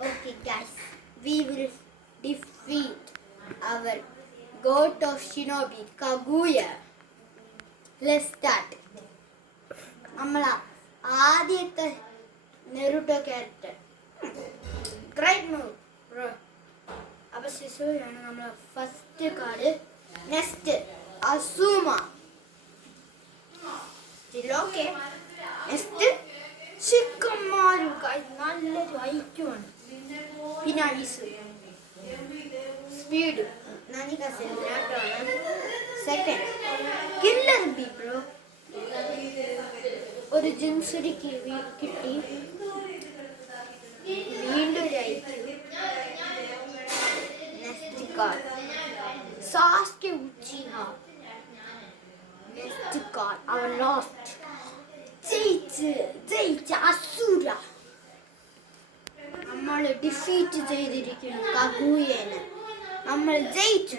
Okay, guys, we will defeat our goat of Shinobi, Kaguya. Let's start. നമ്മളെ ആദ്യത്തെ Naruto character great move bro. അപ്പോൾ ശിശുവാണ് നമ്മളെ first card. Next Asuma. Okay. Next ചിക്കന്മാരും നല്ലൊരു ഐക്യമാണ്. പിന്നെ ഐസ് സ്പീഡ് നാനിക്കാണ്. Second killer B bro. ഒരു ജിൻസുരി കിട്ടി. വീണ്ടും ഒരു ഐക്യു. Next card Sasuke Uchiha. Next card അവർ ലോസ്റ്റ്. ജയിച്ച അസുര. നമ്മൾ ഡിഫീറ്റ് ചെയ്തിരിക്കുന്നു കഗുയനെ. നമ്മൾ ജയിച്ചു.